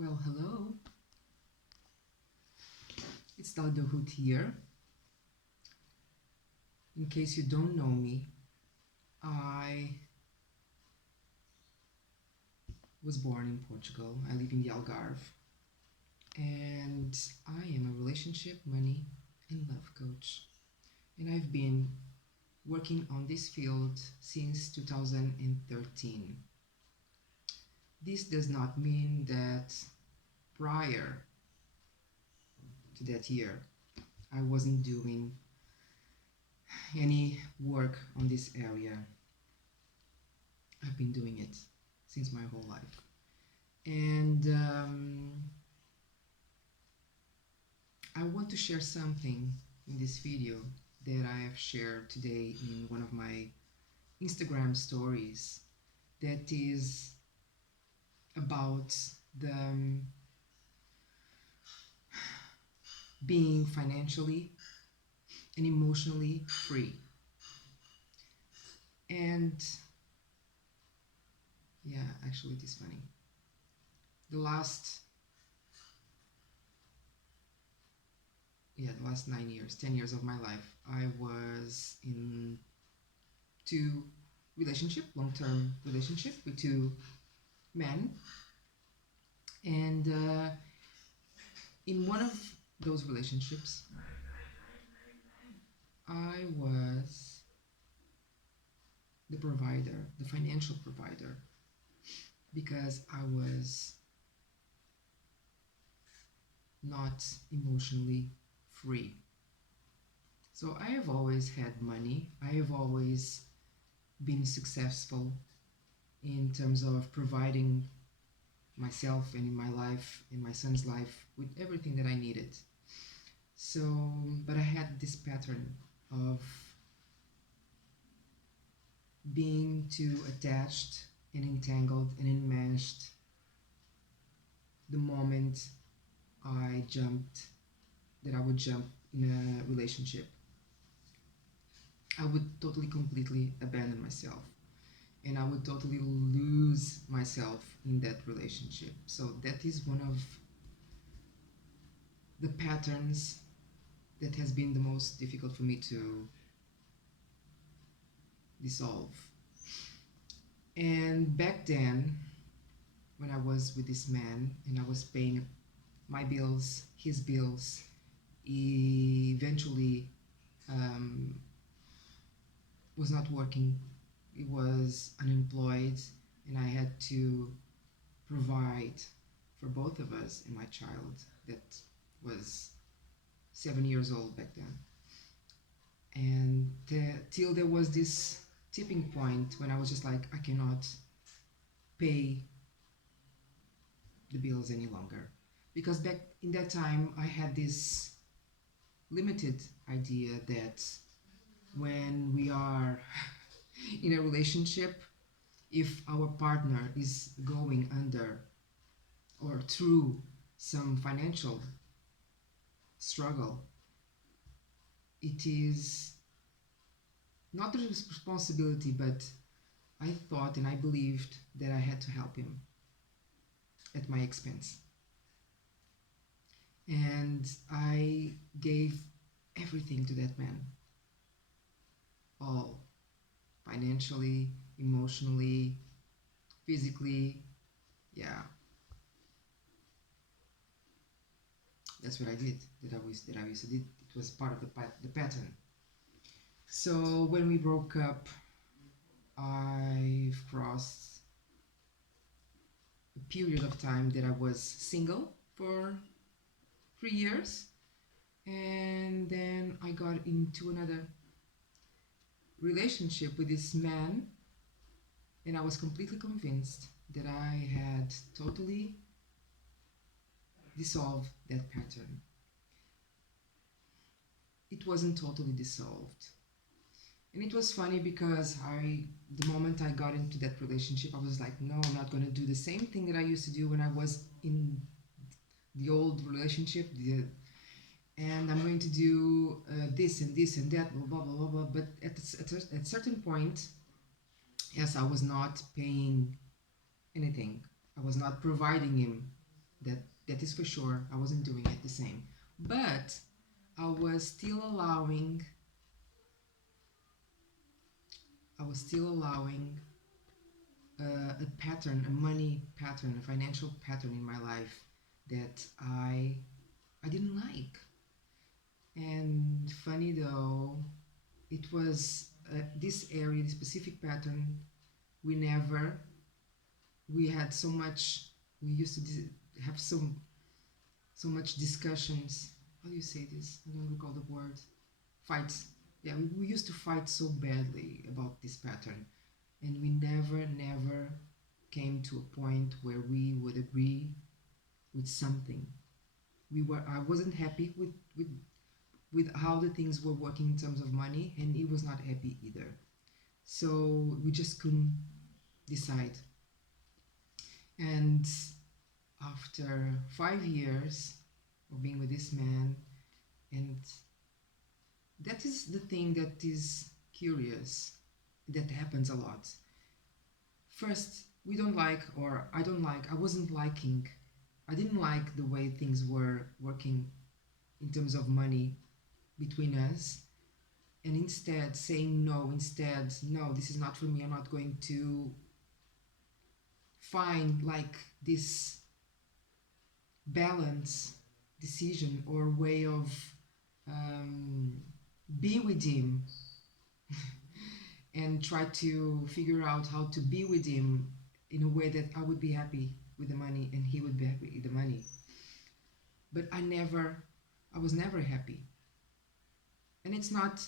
Well, hello. It's Daldo Hood here. In case you don't know me, I was born in Portugal. I live in the Algarve. And I am a relationship, money, and love coach. And I've been working on this field since 2013. This does not mean that prior to that year I wasn't doing any work on this area. I've been doing it since my whole life. And I want to share something in this video that I have shared today in one of my Instagram stories that is about the being financially and emotionally free. And yeah, actually it is funny. The last 9 years, 10 years of my life, I was in long-term relationship with two men. And in one of those relationships, I was the provider, the financial provider, because I was not emotionally free. So I have always had money. I have always been successful in terms of providing myself and in my life, in my son's life, with everything that I needed. So, but I had this pattern of being too attached and entangled and enmeshed the moment that I would jump in a relationship. I would totally, completely abandon myself, and I would totally lose myself in that relationship. So that is one of the patterns that has been the most difficult for me to dissolve. And back then, when I was with this man and I was paying my bills, his bills, he eventually was not working. He was unemployed, and I had to provide for both of us and my child that was 7 years old back then. And till there was this tipping point when I was just like, I cannot pay the bills any longer. Because back in that time, I had this limited idea that when we are in a relationship, if our partner is going under or through some financial struggle, it is not the responsibility, but I thought and I believed that I had to help him at my expense. And I gave everything to that man, all, financially, emotionally, physically. Yeah, that's what I did. That I used to did. It was part of the pattern. So when we broke up, I've crossed a period of time that I was single for 3 years, and then I got into another relationship with this man, and I was completely convinced that I had totally dissolved that pattern. It wasn't totally dissolved. And it was funny because the moment I got into that relationship, I was like, no, I'm not going to do the same thing that I used to do when I was in the old relationship, and I'm going to do this and this and that, blah, blah, blah, blah, blah. But at a certain point, yes, I was not paying anything. I was not providing him That that is for sure. I wasn't doing it the same, but I was still allowing. I was still allowing a pattern, a money pattern, a financial pattern in my life that I didn't like. And funny though, it was this area, this specific pattern. We never, we had so much. We used to have so much discussions. How do you say this? I don't recall the word. Fights. Yeah, we used to fight so badly about this pattern, and we never came to a point where we would agree with something. I wasn't happy with how the things were working in terms of money, and he was not happy either. So we just couldn't decide. And after 5 years of being with this man, and that is the thing that is curious, that happens a lot. First, we don't like, or I don't like, I wasn't liking, I didn't like the way things were working in terms of money between us. And instead saying no, instead, no, this is not for me, I'm not going to find like this balance decision or way of um, be with him and try to figure out how to be with him in a way that I would be happy with the money and he would be happy with the money. But I was never happy. And it's not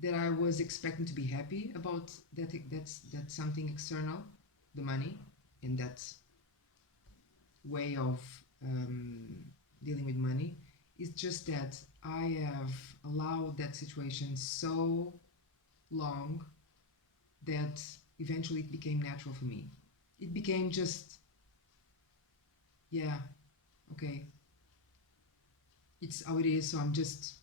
that I was expecting to be happy about that. That's something external, the money, and that way of um, dealing with money. It's just that I have allowed that situation so long that eventually it became natural for me. It became just, yeah, okay, it's how it is, so I'm just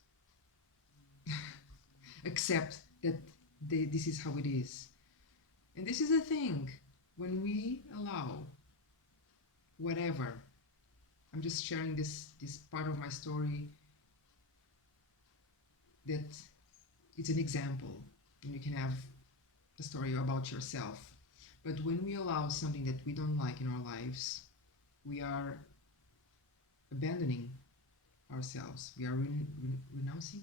accept that this is how it is. And this is the thing, when we allow whatever, I'm just sharing this part of my story that it's an example, and you can have a story about yourself. But when we allow something that we don't like in our lives, we are abandoning ourselves. We are renouncing.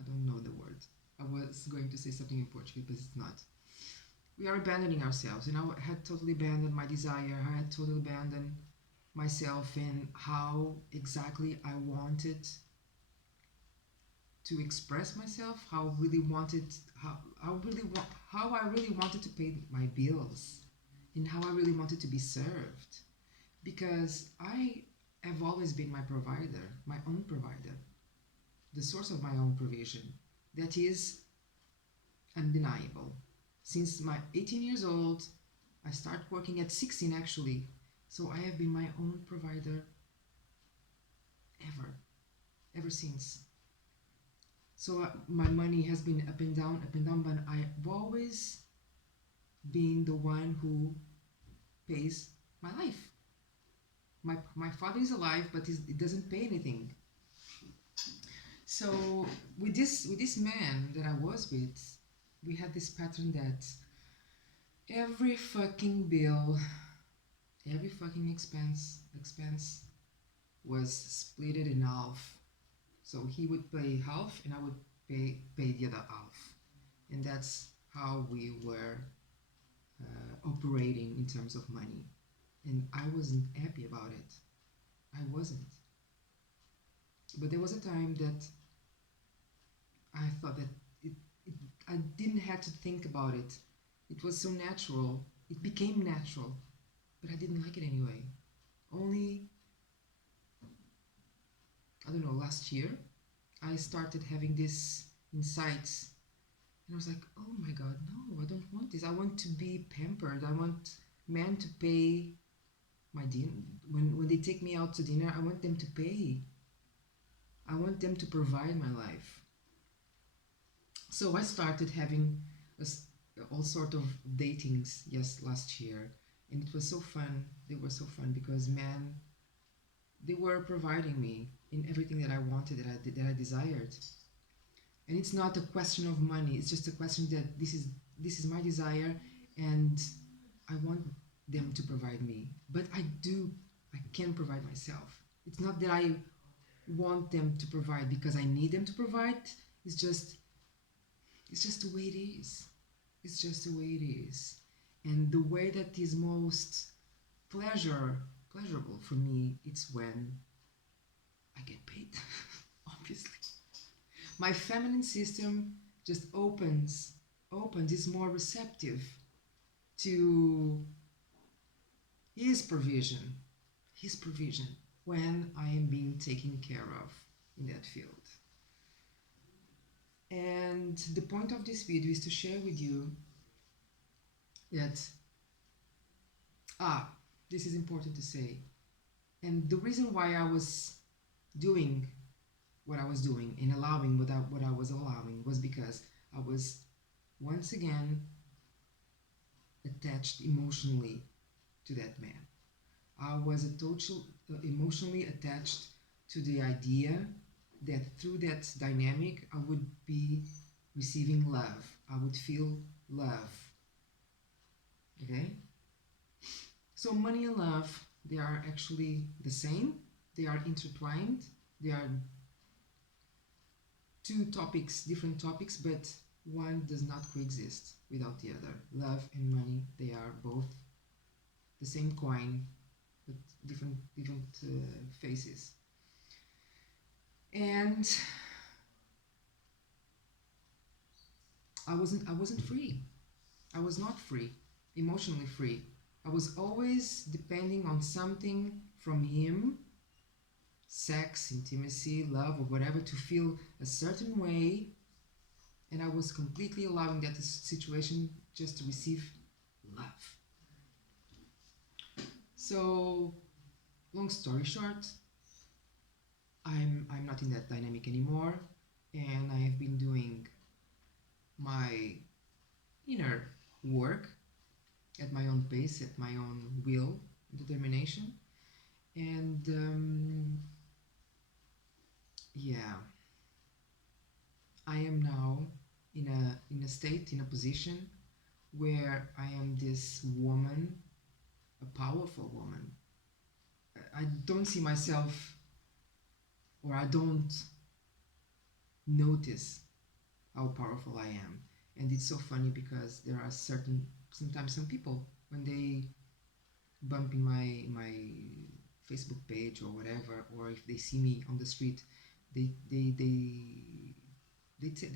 I don't know the word. I was going to say something in Portuguese, but it's not. We are abandoning ourselves, and I had totally abandoned my desire. I had totally abandoned myself in how exactly I wanted to express myself, how really wanted, how I really wanted to pay my bills, and how I really wanted to be served. Because I have always been my provider, my own provider, the source of my own provision. That is undeniable. Since my 18 years old, I started working at 16 actually. So I have been my own provider ever since. So my money has been up and down, but I've always been the one who pays my life. My father is alive, but it doesn't pay anything. So with this man that I was with, we had this pattern that every fucking bill, every fucking expense was split in half. So he would pay half, and I would pay the other half, and that's how we were operating in terms of money. And I wasn't happy about it. I wasn't. But there was a time that I thought that it I didn't have to think about it. It was so natural. It became natural, but I didn't like it anyway. Only, I don't know, last year I started having these insights, and I was like, oh my god, no, I don't want this. I want to be pampered. I want men to pay my dinner. When they take me out to dinner, I want them to pay. I want them to provide my life. So I started having all sort of datings, yes, last year, and it was so fun. They were so fun because men they were providing me in everything that I wanted, that I desired. And it's not a question of money. It's just a question that this is my desire, and I want them to provide me. But I can provide myself. It's not that I want them to provide because I need them to provide. It's just it's just the way it is. It's just the way it is. And the way that is most pleasurable for me, it's when I get paid. Obviously. My feminine system just opens, is more receptive to his provision when I am being taken care of in that field. And the point of this video is to share with you that, this is important to say. And the reason why I was doing what I was doing and allowing what I was allowing was because I was once again attached emotionally to that man. I was emotionally attached to the idea that through that dynamic I would be receiving love. I would feel love. Okay? So money and love, they are actually the same. They are intertwined. They are two topics, different topics, but one does not coexist without the other. Love and money, they are both the same coin, but different faces. And I wasn't free. I was not free, emotionally free. I was always depending on something from him, sex, intimacy, love, or whatever, to feel a certain way, and I was completely allowing that situation just to receive love. So, long story short, I'm not in that dynamic anymore, and I have been doing my inner work at my own pace, at my own will, determination, and yeah, I am now in a state, in a position where I am this woman, a powerful woman. I don't see myself, or I don't notice how powerful I am. And it's so funny because there are sometimes some people, when they bump in my Facebook page or whatever, or if they see me on the street, they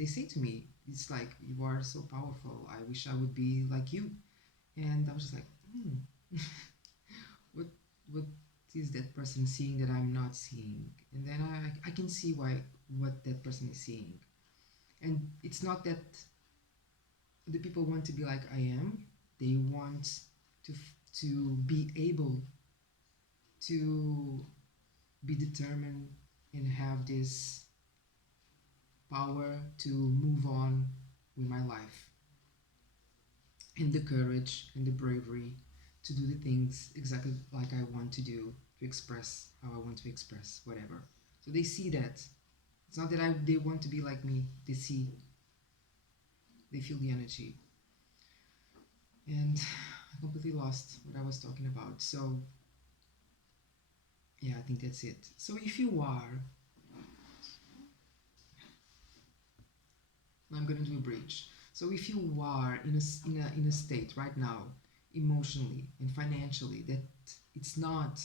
say to me, it's like, you are so powerful, I wish I would be like you. And I was just like, what what is that person seeing that I'm not seeing? And then I can see what that person is seeing. And it's not that the people want to be like I am. They want to be able to be determined and have this power to move on with my life, and the courage and the bravery to do the things exactly like I want to do, to express how I want to express, whatever. So they see that. It's not that they want to be like me. They feel the energy. And I completely lost what I was talking about. So yeah, I think that's it. So if you are, I'm going to do a bridge. So if you are in a state right now, emotionally and financially, that it's not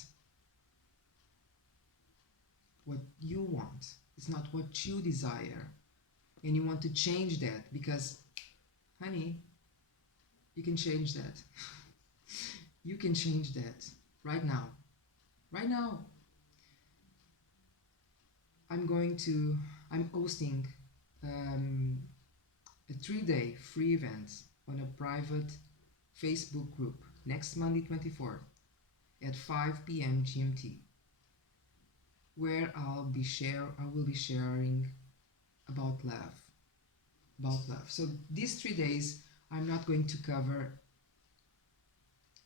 what you want, it's not what you desire, and you want to change that, because, honey, you can change that. You can change that right now. Right now. I'm hosting a 3-day free event on a private Facebook group next Monday 24th at 5 p.m. GMT, where I will be sharing about love. So these 3 days, I'm not going to cover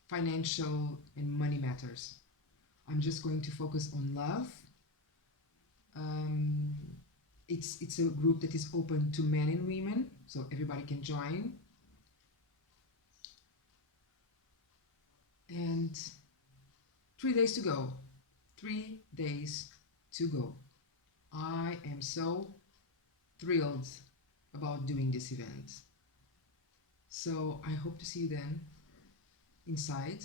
financial and money matters. I'm just going to focus on love. Um, it's a group that is open to men and women, so everybody can join. And 3 days to go. 3 days to go. I am so thrilled about doing this event. So I hope to see you then inside.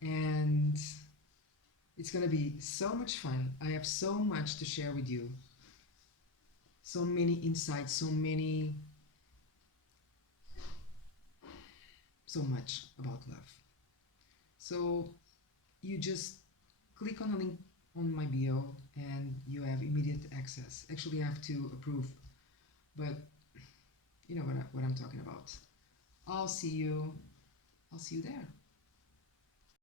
And it's gonna be so much fun. I have so much to share with you. So many insights, so much about love. So you just click on the link on my bio and you have immediate access. Actually, I have to approve, but you know what I'm talking about. I'll see you. I'll see you there.